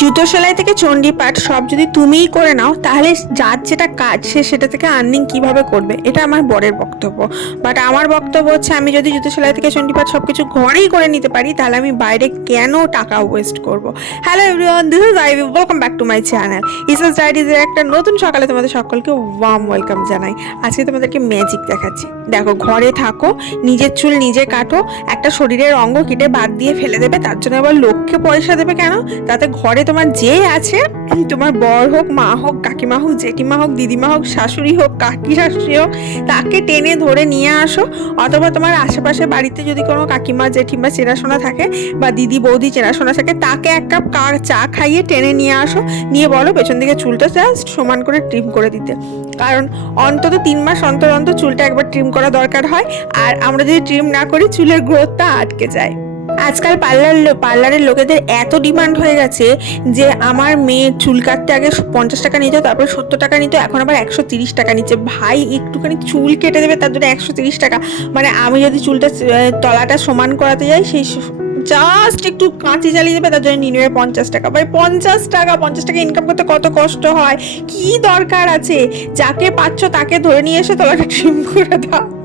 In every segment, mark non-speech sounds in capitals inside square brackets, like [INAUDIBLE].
জুতো সেলাই থেকে চণ্ডীপাঠ সব যদি তুমিই করে নাও, তাহলে যার যেটা কাজ সে সেটা থেকে আর্নিং কীভাবে করবে? এটা আমার বরের বক্তব্য। বাট আমার বক্তব্য হচ্ছে, আমি যদি জুতো সেলাই থেকে চণ্ডীপাঠ সব কিছু ঘরেই করে নিতে পারি, তাহলে আমি বাইরে কেন টাকা ওয়েস্ট করব? Hello everyone this is I welcome back to my channel ইসেস ডায়েরিজের একটা নতুন সকালে তোমাদের সকলকে ওয়ার্ম ওয়েলকাম জানাই। আজকে তোমাদেরকে ম্যাজিক দেখাচ্ছি। দেখো, ঘরে থাকো, নিজের চুল নিজে কাটো, একটা শরীরের অঙ্গ কেটে বাদ দিয়ে ফেলে দেবে, তার জন্য আবার লোককে পয়সা দেবে কেন? তাতে ঘরে তোমার যে আছে তোমার বর হোক, মা হোক, কাকিমা হোক, জেঠিমা হোক, দিদিমা হোক, শাশুড়ি হোক, কাকি শাশুড়ি হোক, তাকে টেনে ধরে নিয়ে আসো। অথবা তোমার আশেপাশে বাড়িতে যদি কোনো কাকিমা, জেঠিমা চেনাশোনা থাকে বা দিদি, বৌদি চেনাশোনা থাকে, তাকে এক কাপ চা খাইয়ে টেনে নিয়ে আসো। নিয়ে বলো পেছন দিকে চুলটা জাস্ট সমান করে ট্রিম করে দিতে। কারণ অন্তত তিন মাস অন্তর অন্তর চুলটা একবার ট্রিম করা দরকার হয়। আর আমরা যদি ট্রিম না করি, চুলের গ্রোথটা আটকে যায়। আজকাল পার্লার পার্লারের লোকেদের এত ডিমান্ড হয়ে গেছে যে আমার মেয়ে চুল কাটতে আগে পঞ্চাশ টাকা নিত, তারপর সত্তর টাকা নিত, এখন আবার একশো তিরিশ টাকা নিচ্ছে। ভাই, একটুখানি চুল কেটে দেবে, তার জন্য একশো তিরিশ টাকা। মানে আমি যদি চুলটা তলাটা সমান করাতে যাই, সেই জাস্ট একটু কাঁচি চালিয়ে দেবে, তার জন্য নিয়ে নেবে পঞ্চাশ টাকা। ভাই, পঞ্চাশ টাকা পঞ্চাশ টাকা ইনকাম করতে কত কষ্ট হয়? কি দরকার আছে? যাকে পাচ্ছ তাকে ধরে নিয়ে এসে তলাটা ট্রিম করে দাও।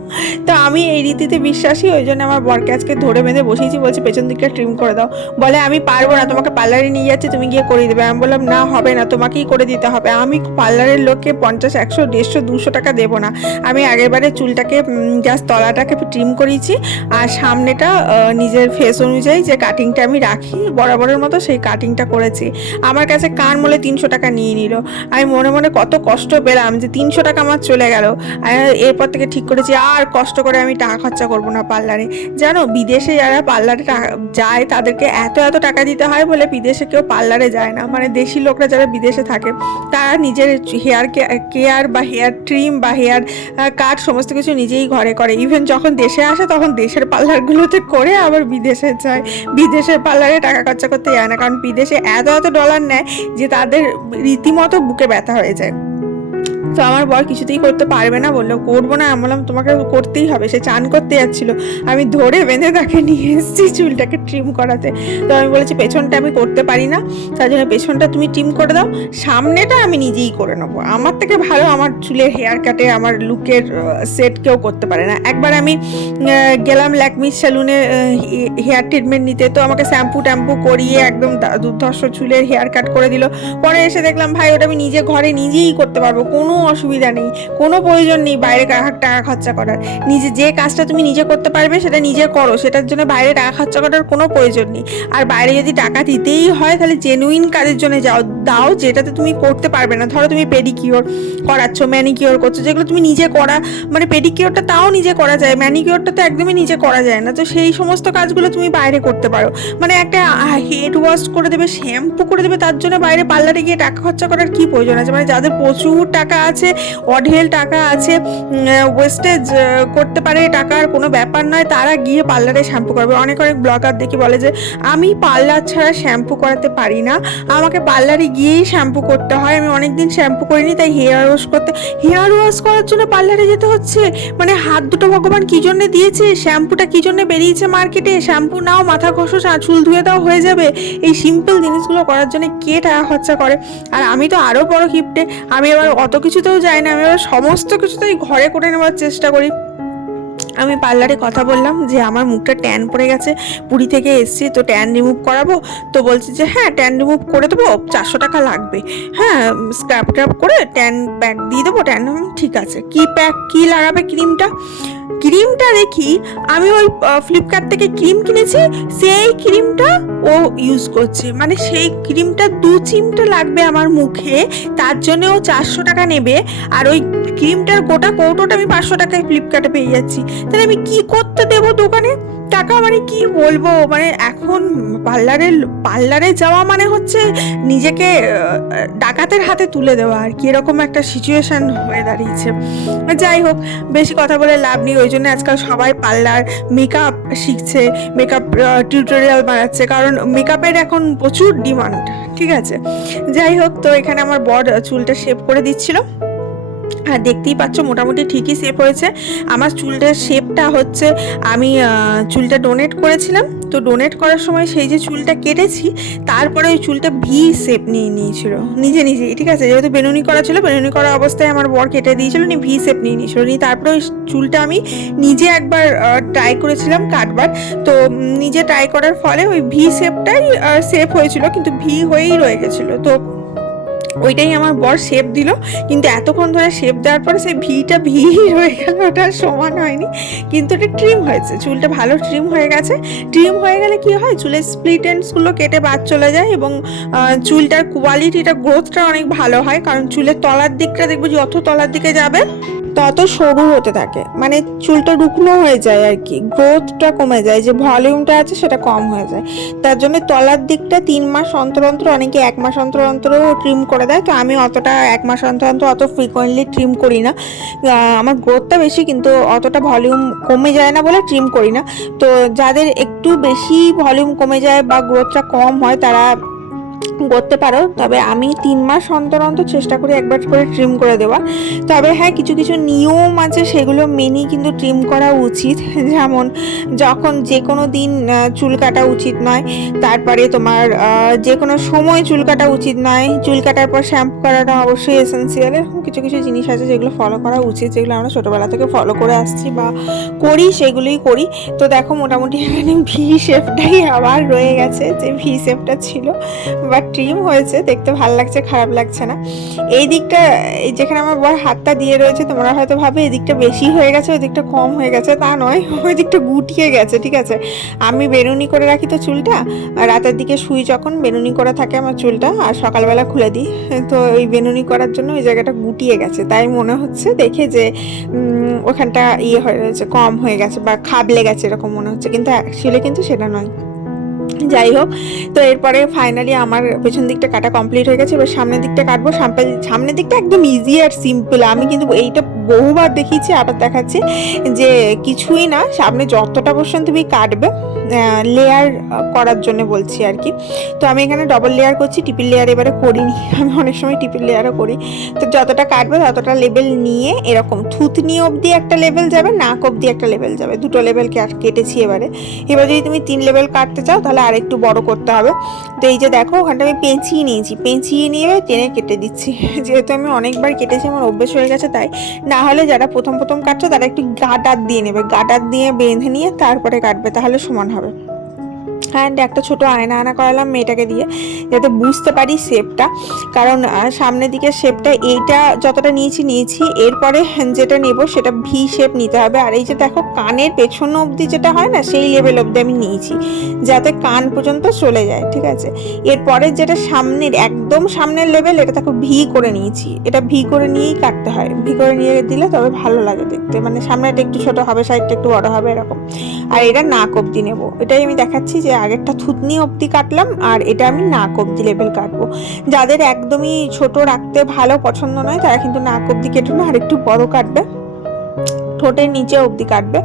তো আমি এই রীতিতে বিশ্বাসী, ওই জন্য আমার বরকে আজকে ধরে বেঁধে বসিয়েছি, বলছে পেছন দিকটা ট্রিম করে দাও। বলে, আমি পারব না, তোমাকে পার্লারে নিয়ে যাচ্ছি, তুমি গিয়ে করে দেবে। আমি বললাম, না, হবে না, তোমাকেই করে দিতে হবে। আমি পার্লারের লোককে পঞ্চাশ, একশো, দেড়শো, দুশো টাকা দেবো না। আমি আগেরবারে চুলটাকে জাস্ট তলাটাকে ট্রিম করিয়েছি, আর সামনেটা নিজের ফেস অনুযায়ী যে কাটিংটা আমি রাখি, বরাবরের মতো সেই কাটিংটা করেছি। আমার কাছে কান মলে তিনশো টাকা নিয়ে নিল। আমি মনে মনে কত কষ্ট পেলাম যে তিনশো টাকা আমার চলে গেল। এরপর থেকে ঠিক করেছি, আর কষ্ট করে আমি টাকা খরচা করব না পার্লারে। জানো, বিদেশে যারা পার্লারে যায়, তাদেরকে এত এত টাকা দিতে হয় বলে বিদেশে কেউ পার্লারে যায় না। মানে দেশি লোকরা যারা বিদেশে থাকে, তারা নিজের হেয়ার কেয়ার বা হেয়ার ট্রিম বা হেয়ার কাট সমস্ত কিছু নিজেই ঘরে করে। ইভেন যখন দেশে আসে, তখন দেশের পার্লারগুলোতে করে আবার বিদেশে যায়। বিদেশের পার্লারে টাকা খরচা করতে যায় না, কারণ বিদেশে এত এত ডলার নেয় যে তাদের রীতিমতো বুকে ব্যথা হয়ে যায়। তো আমার বর কিছুতেই করতে পারবে না, বলল, করব না। আমি বললাম, তোমাকে করতেই হবে। সে চান করতে যাচ্ছিল। আমি ধরে বেঁধে তাকে নিয়ে এসেছি চুলটাকে ট্রিম করাতে। তো আমি বলেছি, পেছনটা আমি করতে পারি না। তার জন্য পেছনটা তুমি ট্রিম করে দাও। সামনেটা আমি নিজেই করে নেব। আমার থেকে ভালো আমার চুলের হেয়ার কাটে আমার লুকের সেট কেউ করতে পারে না। একবার আমি গেলাম ল্যাকমি সেলুনে হেয়ার ট্রিটমেন্ট নিতে। তো আমাকে শ্যাম্পু ট্যাম্পু করিয়ে একদম দুর্ধর্ষ চুলের হেয়ার কাট করে দিল। পরে এসে দেখলাম, ভাই, ওটা আমি নিজে ঘরে নিজেই করতে পারব। কোনো অসুবিধা নেই, কোনো প্রয়োজন নেই বাইরে টাকা খরচা করার। নিজে যে কাজটা তুমি নিজে করতে পারবে সেটা নিজে করো, সেটার জন্য বাইরে টাকা খরচা করার কোনো প্রয়োজন নেই। আর বাইরে যদি টাকা দিতেই হয় তাহলে জেনুইন কাজের জন্য যাও দাও যেটাতে তুমি করতে পারবে না। ধরো তুমি পেডিকিওর করাচ্ছ ম্যানিকিওর করছ, যেগুলো তুমি নিজে করা মানে পেডিকিওরটা তাও নিজে করা যায় ম্যানিকিওরটা তো একদমই নিজে করা যায় না। তো সেই সমস্ত কাজগুলো তুমি বাইরে করতে পারো। মানে একটা হেড ওয়াশ করে দেবে শ্যাম্পু করে দেবে, তার জন্য বাইরে পার্লারে গিয়ে টাকা খরচা করার কি প্রয়োজন আছে? মানে যাদের প্রচুর টাকা আছে, অঢেল টাকা আছে ওয়েস্টেজ করতে পারে টাকার কোনো ব্যাপার নয়, তারা গিয়ে পার্লারে শ্যাম্পু করবে। অনেক অনেক ব্লগার দেখি বলে যে, আমি পার্লার ছাড়া শ্যাম্পু করাতে পারি না। আমাকে পার্লারে গিয়েই শ্যাম্পু করতে হয়। আমি অনেকদিন শ্যাম্পু করিনি, তাই হেয়ার ওয়াশ করতে, হেয়ার ওয়াশ করার জন্য পার্লারে যেতে হচ্ছে। মানে হাত দুটো ভগবান কি জন্য দিয়েছে? শ্যাম্পুটা কি জন্য বেরিয়েছে মার্কেটে? শ্যাম্পু নাও, মাথা ঘষো চুল ধুয়ে দাও, হয়ে যাবে। এই সিম্পল জিনিসগুলো করার জন্য কে টাকা খরচা করে? আর আমি তো আরও বড় গিফটে আমি এবার অত কিছুতেও যাই না, আমি এবার সমস্ত কিছুতেই ঘরে করে নেওয়ার চেষ্টা করি। আমি পার্লারে কথা বললাম যে আমার মুখটা ট্যান পড়ে গেছে, পুরী থেকে এসছি, তো ট্যান রিমুভ করাবো? তো বলছি যে হ্যাঁ ট্যান রিমুভ করে দেবো, চারশো টাকা লাগবে। হ্যাঁ স্ক্র্যাপ ট্র্যাপ করে ট্যান প্যাক দিয়ে দেবো ট্যান ঠিক আছে, কি প্যাক কি লাগাবে ক্রিমটা ক্রিমটা দেখি, আমি ওই ফ্লিপকার্ট থেকে ক্রিম কিনেছি, সেই ক্রিমটা ও ইউজ করছে। মানে সেই ক্রিমটা দু চিমটা লাগবে আমার মুখে, তার জন্য ও চারশো টাকা নেবে। আর ওই ক্রিমটার গোটা কৌটোটা আমি পাঁচশো টাকায় ফ্লিপকার্টে পেয়ে যাচ্ছি। তাহলে আমি কি করতে দেবো দোকানে? টাকা মানে কি বলব? মানে এখন পার্লারে পার্লারে যাওয়া মানে হচ্ছে নিজেকে ডাকাতের হাতে তুলে দেওয়া আর কি। এরকম একটা সিচুয়েশন হয়ে দাঁড়িয়েছে। যাই হোক, বেশি কথা বলে লাভ নেই। ওই জন্য আজকাল সবাই পার্লার মেকআপ শিখছে মেকআপ টিউটোরিয়াল বানাচ্ছে। কারণ মেকআপের এখন প্রচুর ডিমান্ড ঠিক আছে? যাই হোক, তো এখানে আমার বর চুলটা শেভ করে দিচ্ছিল। আর দেখতেই পাচ্ছ, মোটামুটি ঠিকই শেপ হয়েছে। আমার চুলটার শেপটা হচ্ছে, আমি চুলটা ডোনেট করেছিলাম। তো ডোনেট করার সময় সেই যে চুলটা কেটেছি, তারপরে ওই চুলটা ভি শেপ নিয়ে নিয়েছিল। নিজে নিজেই, ঠিক আছে? যেহেতু বেনুনি করা ছিল, বেনুনি করা অবস্থায় আমার বর কেটে দিয়েছিল নি ভি শেপ নিয়ে নিয়েছিল। নিয়ে তারপরে ওই চুলটা আমি নিজে একবার ট্রাই করেছিলাম কাটবার। তো নিজে ট্রাই করার ফলে ওই ভি শেপটাই শেপ হয়েছিল, কিন্তু ভি হয়েই রয়ে গেছিল। তো ওইটাই আমার বর শেপ দিল। কিন্তু এতক্ষণ ধরে শেপ দেওয়ার পরে সেই ভিটা ভি হয়ে গেল, ওটা সমান হয়নি। কিন্তু ওটা ট্রিম হয়েছে, চুলটা ভালো ট্রিম হয়ে গেছে। ট্রিম হয়ে গেলে কি হয়, চুলের স্প্লিট এন্ডসগুলো কেটে বাদ চলে যায় এবং চুলটার কোয়ালিটিটা গ্রোথটা অনেক ভালো হয়। কারণ চুলের তলার দিকটা দেখব যত তলার দিকে যাবে। তত সরু হতে থাকে। মানে চুলটা রুগ্ন হয়ে যায় আর কি গ্রোথটা কমে যায়, যে ভলিউমটা আছে সেটা কম হয়ে যায়। তার জন্য তলার দিকটা তিন মাস অন্তর অন্তর, অনেকে এক মাস অন্তর অন্তরও ট্রিম করে দেয়। তো আমি অতটা এক মাস অন্তর অন্তর অত ফ্রিকোয়েন্টলি ট্রিম করি না। আমার গ্রোথটা বেশি, কিন্তু অতটা ভলিউম কমে যায় না বলে ট্রিম করি না। তো যাদের একটু বেশি ভলিউম কমে যায় বা গ্রোথটা কম হয়, তারা করতে পারো। তবে আমি তিন মাস অন্তর অন্তর চেষ্টা করি একবার করে ট্রিম করে দেওয়া তবে হ্যাঁ কিছু কিছু নিয়ম আছে, সেগুলো মেনেই কিন্তু ট্রিম করা উচিত। [LAUGHS] যেমন, যখন যে কোনো দিন চুল কাটা উচিত নয়, তারপরে তোমার যে কোনো সময় চুল কাটা উচিত নয়। চুল কাটার পর শ্যাম্পু করাটা অবশ্যই এসেন্সিয়াল এরকম কিছু কিছু জিনিস আছে যেগুলো ফলো করা উচিত, যেগুলো আমরা ছোটোবেলা থেকে ফলো করে আসছি বা করি, সেগুলোই করি। তো দেখো, মোটামুটি এখানে ভি শেপটাই আবার রয়ে গেছে, যে ভি শেপটা ছিল। বা ট্রিম হয়েছে, দেখতে ভালো লাগছে, খারাপ লাগছে না। এই দিকটা যেখানে আমার বর হাতটা দিয়ে রয়েছে, তোমরা হয়তো ভাবে এই দিকটা বেশি হয়ে গেছে, ওই দিকটা কম হয়ে গেছে, তা নয়, [LAUGHS] ওই দিকটা গুটিয়ে গেছে, ঠিক আছে? আমি বেরুনি করে রাখি তো চুলটা রাতের দিকে শুই যখন বেনুনি করে থাকে আমার চুলটা, আর সকালবেলা খুলে দিই। [LAUGHS] তো ওই বেনুনি করার জন্য ওই জায়গাটা গুটিয়ে গেছে, তাই মনে হচ্ছে দেখে যে ওখানটা ইয়ে হয়ে রয়েছে, কম হয়ে গেছে, বা খাবলে গেছে, এরকম মনে হচ্ছে, কিন্তু অ্যাকচুয়ালি কিন্তু সেটা নয়। যাই হোক, তো এরপরে ফাইনালি আমার পেছন দিকটা কাটা কমপ্লিট হয়ে গেছে। এবার সামনের দিকটা কাটবো। সামনে- সামনের দিকটা একদম ইজি আর সিম্পল আমি কিন্তু এইটা বহুবার দেখিয়েছি, আবার দেখাচ্ছি যে কিছুই না, সামনে যতটা পোর্শন তুমি কাটবে লেয়ার করার জন্য বলছি আর কি। তো আমি এখানে ডবল লেয়ার করছি টিপির লেয়ার এবারে করিনি। আমি অনেক সময় টিপির লেয়ারও করি। তো যতটা কাটবে, ততটা লেভেল নিয়ে এরকম থুতনি অবধি একটা লেভেল যাবে, নাক অবধি একটা লেভেল যাবে। দুটো লেভেলকে আর কেটেছি এবারে। এবার যদি তুমি তিন লেভেল কাটতে চাও, তাহলে আর একটু বড় করতে হবে। তো এই যে দেখো, ওখানটা আমি পেঁচিয়ে নিয়েছি। পেঁচিয়ে নিয়ে টেনে কেটে দিচ্ছি। [LAUGHS] যেহেতু আমি অনেকবার কেটেছি, আমার অভ্যেস হয়ে গেছে, তাই না হলে যারা প্রথম প্রথম কাটছো, তারা একটু গাটার দিয়ে নেবে। গাটার দিয়ে বেঁধে নিয়ে তারপরে কাটবে, তাহলে সমান হবে। অ্যান্ড একটা ছোট আয়না আনা করালাম মেয়েটাকে দিয়ে, যাতে বুঝতে পারি শেপটা কারণ সামনের দিকে শেপটা এইটা যতটা নিয়েছি নিয়েছি। এরপরে যেটা নেব সেটা ভি শেপ নিতে হবে। আর এই যে দেখো, কানের পেছন অবধি যেটা হয় না, সেই লেভেল অবধি আমি নিয়েছি, যাতে কান পর্যন্ত চলে যায়, ঠিক আছে? এরপরে যেটা সামনের, একদম সামনের লেভেল এটা দেখো ভি করে নিয়েছি। এটা ভি করে নিয়েই কাটতে হয়। ভি করে নিয়ে দিলে তবে ভালো লাগে দেখতে। মানে সামনেটা একটু ছোট হবে সাইডটা একটু বড় হবে, এরকম। আর এটা নাক অবধি নেব। এটাই আমি দেখাচ্ছি যে আগেরটা থুতনি অবধি কাটলাম আর এটা আমি নাক অবধি লেভেল কাটবো। যাদের একদমই ছোট রাখতে ভালো পছন্দ নয়, তারা কিন্তু নাক অবধি কেটে না, আর একটু বড় কাটবে। ঠোঁটের নিচে অবধি কাটবে।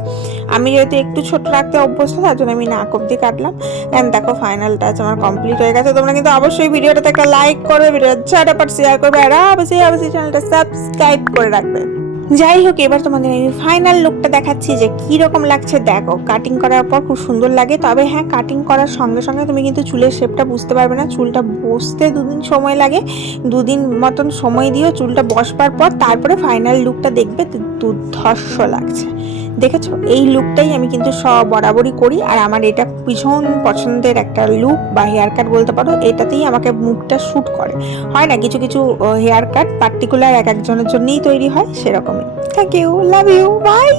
আমি যেহেতু একটু ছোট রাখতে অভ্যস্ত, তার জন্য আমি নাক অবধি কাটলাম। অ্যান্ড দেখো ফাইনাল টাচ আমার কমপ্লিট হয়ে গেছে। তোমরা কিন্তু অবশ্যই ভিডিওটাতে একটা লাইক করবে ভিডিও ঝাটাপাট শেয়ার করবে, আর অবশ্যই চ্যানেলটা সাবস্ক্রাইব করে রাখবে। যাই হোক, এবার তোমাদের আমি ফাইনাল লুকটা দেখাচ্ছি যে কি রকম লাগছে। দেখো কাটিং করার পর খুব সুন্দর লাগে, তবে হ্যাঁ কাটিং করার সঙ্গে সঙ্গে তুমি কিন্তু চুলের শেপটা বুঝতে পারবে না। চুলটা বসতে দুদিন সময় লাগে, দুদিন মতন সময় দিও চুলটা বসবার পর, তারপরে ফাইনাল লুকটা দেখবে দুর্ধর্ষ লাগছে। দেখেছ? এই লুকটাই আমি কিন্তু সব বরাবরই করি, আর আমার এটা ভীষণ পছন্দের একটা লুক বা হেয়ার কাট বলতে পারো, এটাতেই আমাকে মুখটা শ্যুট করে। হয় না, কিছু কিছু হেয়ার কাট পার্টিকুলার এক একজনের জন্যই তৈরি হয় সেরকমই Thank you. Love you. Bye.